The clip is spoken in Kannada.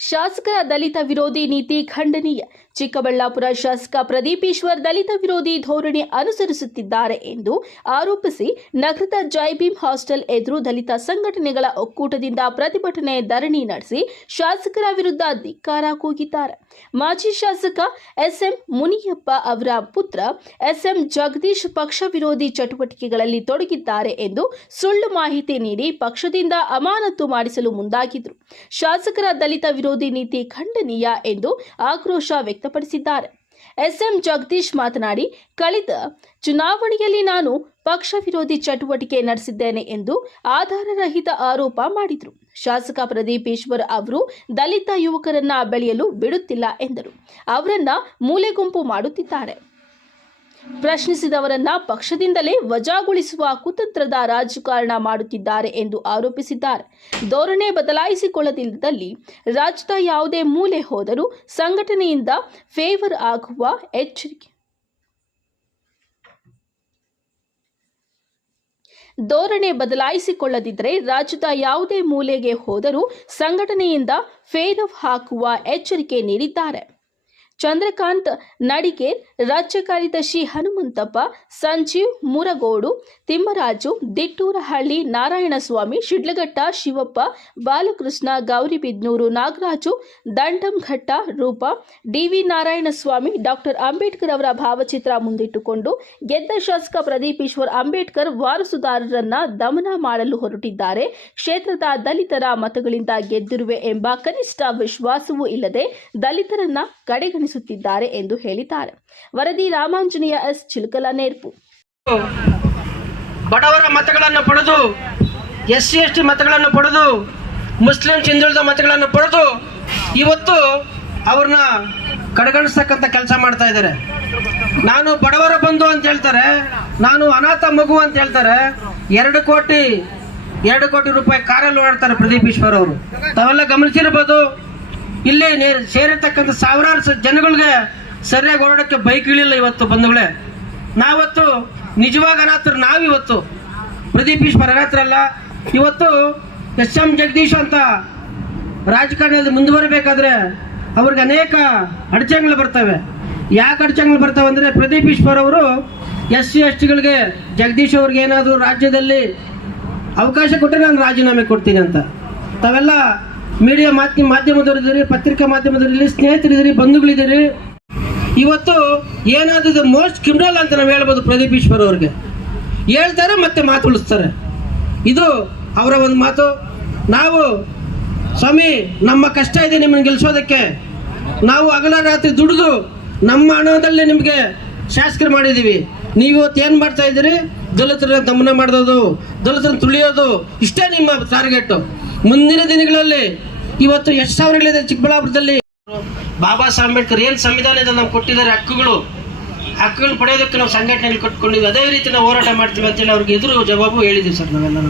ಶಾಸಕರ ದಲಿತ ವಿರೋಧಿ ನೀತಿ ಖಂಡನೀಯ. ಚಿಕ್ಕಬಳ್ಳಾಪುರ ಶಾಸಕ ಪ್ರದೀಪ್ ಈಶ್ವರ್ ದಲಿತ ವಿರೋಧಿ ಧೋರಣೆ ಅನುಸರಿಸುತ್ತಿದ್ದಾರೆ ಎಂದು ಆರೋಪಿಸಿ ನಗರದ ಜೈ ಭೀಮ್ ಹಾಸ್ಟೆಲ್ ಎದುರು ದಲಿತ ಸಂಘಟನೆಗಳ ಒಕ್ಕೂಟದಿಂದ ಪ್ರತಿಭಟನೆ ಧರಣಿ ನಡೆಸಿ ಶಾಸಕರ ವಿರುದ್ಧ ಧಿಕ್ಕಾರ ಕೂಗಿದ್ದಾರೆ. ಮಾಜಿ ಶಾಸಕ ಎಸ್ಎಂ ಮುನಿಯಪ್ಪ ಅವರ ಪುತ್ರ ಎಸ್ಎಂ ಜಗದೀಶ್ ಪಕ್ಷ ವಿರೋಧಿ ಚಟುವಟಿಕೆಗಳಲ್ಲಿ ತೊಡಗಿದ್ದಾರೆ ಎಂದು ಸುಳ್ಳು ಮಾಹಿತಿ ನೀಡಿ ಪಕ್ಷದಿಂದ ಅಮಾನತು ಮಾಡಿಸಲು ಮುಂದಾಗಿದ್ರು. ಶಾಸಕರ ದಲಿತ ವಿರೋಧಿ ನೀತಿ ಖಂಡನೀಯ ಎಂದು ಆಕ್ರೋಶ ವ್ಯಕ್ತಪಡಿಸಿದ್ದಾರೆ. ಎಸ್ಎಂ ಜಗದೀಶ್ ಮಾತನಾಡಿ, ಕಳೆದ ಚುನಾವಣೆಯಲ್ಲಿ ನಾನು ಪಕ್ಷ ವಿರೋಧಿ ಚಟುವಟಿಕೆ ನಡೆಸಿದ್ದೇನೆ ಎಂದು ಆಧಾರರಹಿತ ಆರೋಪ ಮಾಡಿದರು. ಶಾಸಕ ಪ್ರದೀಪ್ ಈಶ್ವರ್ ಅವರು ದಲಿತ ಯುವಕರನ್ನ ಬೆಳೆಯಲು ಬಿಡುತ್ತಿಲ್ಲ ಎಂದರು. ಅವರನ್ನ ಮೂಲೆಗುಂಪು ಮಾಡುತ್ತಿದ್ದಾರೆ. ಪ್ರಶ್ನಿಸಿದವರನ್ನ ಪಕ್ಷದಿಂದಲೇ ವಜಾಗೊಳಿಸುವ ಕುತಂತ್ರದ ರಾಜಕಾರಣ ಮಾಡುತ್ತಿದ್ದಾರೆ ಎಂದು ಆರೋಪಿಸಿದ್ದಾರೆ. ಧೋರಣೆ ಬದಲಾಯಿಸಿಕೊಳ್ಳದಿದ್ದಲ್ಲಿ ರಾಜ್ಯದ ಯಾವುದೇ ಮೂಲೆ ಹೋದರೂ ಸಂಘಟನೆಯಿಂದ ಫೇವರ್ ಆಗುವ ಎಚ್ಚರಿಕೆ. ಧೋರಣೆ ಬದಲಾಯಿಸಿಕೊಳ್ಳದಿದ್ದರೆ ರಾಜ್ಯದ ಯಾವುದೇ ಮೂಲೆಗೆ ಹೋದರೂ ಸಂಘಟನೆಯಿಂದ ಫೇರ್ ಹಾಕುವ ಎಚ್ಚರಿಕೆ ನೀಡಿದ್ದಾರೆ. ಚಂದ್ರಕಾಂತ್ ನಡಿಗೇರ್, ರಾಜ್ಯ ಕಾರ್ಯದರ್ಶಿ ಹನುಮಂತಪ್ಪ, ಸಂಜೀವ್ ಮುರಗೋಡು, ತಿಮ್ಮರಾಜು, ದಿಟ್ಟೂರಹಳ್ಳಿ, ನಾರಾಯಣಸ್ವಾಮಿ, ಶಿಡ್ಲಘಟ್ಟ, ಶಿವಪ್ಪ, ಬಾಲಕೃಷ್ಣ, ಗೌರಿಬಿದನೂರು, ನಾಗರಾಜು, ದಂಡಂಘಟ್ಟ, ರೂಪ, ಡಿವಿ ನಾರಾಯಣಸ್ವಾಮಿ, ಡಾಕ್ಟರ್ ಅಂಬೇಡ್ಕರ್ ಅವರ ಭಾವಚಿತ್ರ ಮುಂದಿಟ್ಟುಕೊಂಡು ಗೆದ್ದ ಶಾಸಕ ಪ್ರದೀಪ್ ಈಶ್ವರ್ ಅಂಬೇಡ್ಕರ್ ವಾರಸುದಾರರನ್ನ ದಮನ ಮಾಡಲು ಹೊರಟಿದ್ದಾರೆ. ಕ್ಷೇತ್ರದ ದಲಿತರ ಮತಗಳಿಂದ ಗೆದ್ದಿರುವೆ ಎಂಬ ಕನಿಷ್ಠ ವಿಶ್ವಾಸವೂ ಇಲ್ಲದೆ ದಲಿತರನ್ನ ಕಡೆಗಣಿಸುತ್ತಿದ್ದಾರೆ ಎಂದು ಹೇಳಿದ್ದಾರೆ. ವರದಿ ರಾಮಾಂಜನೇಯ ಎಸ್, ಚಿಲಕಲನೇರ್ಪು. ಬಡವರ ಮತಗಳನ್ನು ಪಡೆದು, SC ST ಮತಗಳನ್ನು ಪಡೆದು, ಮುಸ್ಲಿಂ ಹಿಂದುಳಿದ ಮತಗಳನ್ನು ಪಡೆದು ಇವತ್ತು ಅವ್ರನ್ನ ಕಡೆಗಣಿಸ್ತಕ್ಕಂಥ ಕೆಲಸ ಮಾಡ್ತಾ ಇದ್ದಾರೆ. ನಾನು ಬಡವರ ಬಂಧು ಅಂತ ಹೇಳ್ತಾರೆ, ನಾನು ಅನಾಥ ಮಗು ಅಂತ ಹೇಳ್ತಾರೆ. 2 ಕೋಟಿ ರೂಪಾಯಿ ಕಾರಲ್ಲಿ ಓಡಾಡ್ತಾರೆ ಪ್ರದೀಪ್ ಈಶ್ವರ್ ಅವರು. ತಾವೆಲ್ಲ ಗಮನಿಸಿರ್ಬೋದು. ಇಲ್ಲಿ ಸೇರಿರ್ತಕ್ಕಂಥ ಸಾವಿರಾರು ಜನಗಳಿಗೆ ಸರಿಯಾಗಿ ಓಡಾಡೋಕ್ಕೆ ಬೈಕ್ಗಳಿಲ್ಲ. ಇವತ್ತು ಬಂಧುಗಳೇ, ನಾವತ್ತು ನಿಜವಾಗಿ ಅನಾಥರು. ನಾವಿವತ್ತು ಪ್ರದೀಪ್ ಈಶ್ವರ್ ಅನಾಥರಲ್ಲ. ಇವತ್ತು SM ಜಗದೀಶ್ ಅಂತ ರಾಜಕಾರಣದಲ್ಲಿ ಮುಂದುವರಿಬೇಕಾದ್ರೆ ಅವ್ರಿಗೆ ಅನೇಕ ಅಡಚಣೆಗಳು ಬರ್ತವೆ. ಯಾಕೆ ಅಡಚಣೆಗಳು ಬರ್ತವೆ ಅಂದರೆ, ಪ್ರದೀಪ್ ಈಶ್ವರ್ ಅವರು SC STಗಳಿಗೆ ಜಗದೀಶ್ ಅವ್ರಿಗೆ ಏನಾದರೂ ರಾಜ್ಯದಲ್ಲಿ ಅವಕಾಶ ಕೊಟ್ಟರೆ ನಾನು ರಾಜೀನಾಮೆ ಕೊಡ್ತೀನಿ ಅಂತ. ತಾವೆಲ್ಲ ಮೀಡಿಯಾ ಮಾಧ್ಯಮದವರಿದ್ದೀರಿ, ಪತ್ರಿಕಾ ಮಾಧ್ಯಮದವರಿದ್ದೀರಿ, ಸ್ನೇಹಿತರಿದ್ದೀರಿ, ಬಂಧುಗಳಿದ್ದೀರಿ. ಇವತ್ತು ಏನಾದರೂ ಮೋಸ್ಟ್ ಕ್ರಿಮಿನಲ್ ಅಂತ ನಾವು ಹೇಳ್ಬೋದು ಪ್ರದೀಪ್ ಈಶ್ವರ್ ಅವ್ರಿಗೆ. ಹೇಳ್ತಾರೆ ಮತ್ತೆ ಮಾತು ಉಳಿಸ್ತಾರೆ. ಇದು ಅವರ ಒಂದು ಮಾತು. ನಾವು ಸ್ವಾಮಿ, ನಮ್ಮ ಕಷ್ಟ ಇದೆ ನಿಮ್ಮನ್ನು ಗೆಲ್ಲಿಸೋದಕ್ಕೆ. ನಾವು ಹಗಲ ರಾತ್ರಿ ದುಡಿದು ನಮ್ಮ ಹಣದಲ್ಲಿ ನಿಮಗೆ ಶಾಸಕರು ಮಾಡಿದ್ದೀವಿ. ನೀವು ಇವತ್ತು ಏನು ಮಾಡ್ತಾ ಇದ್ದೀರಿ? ದಲಿತರನ್ನ ದಮನ ಮಾಡೋದು, ದಲಿತರನ್ನ ತುಳಿಯೋದು, ಇಷ್ಟೇ ನಿಮ್ಮ ಟಾರ್ಗೆಟ್. ಮುಂದಿನ ದಿನಗಳಲ್ಲಿ ಇವತ್ತು ಎಷ್ಟು ಸಾವಿರಗಳಿದೆ ಚಿಕ್ಕಬಳ್ಳಾಪುರದಲ್ಲಿ. ಬಾಬಾ ಸಾಹೇಬ್ ಅಂಬೇಡ್ಕರ್ ಏನು ಸಂವಿಧಾನದಲ್ಲಿ ನಾವು ಕೊಟ್ಟಿದ್ದಾರೆ ಹಕ್ಕುಗಳು ಪಡೆಯೋದಕ್ಕೆ ನಾವು ಸಂಘಟನೆಗಳು ಕಟ್ಕೊಂಡಿದ್ವಿ. ಅದೇ ರೀತಿ ನಾವು ಹೋರಾಟ ಮಾಡ್ತೀವಿ ಅಂತೇಳಿ ಅವ್ರಿಗೆ ಎದುರು ಜವಾಬು ಹೇಳಿದ್ದೀವಿ ಸರ್ ನಾವೆಲ್ಲ.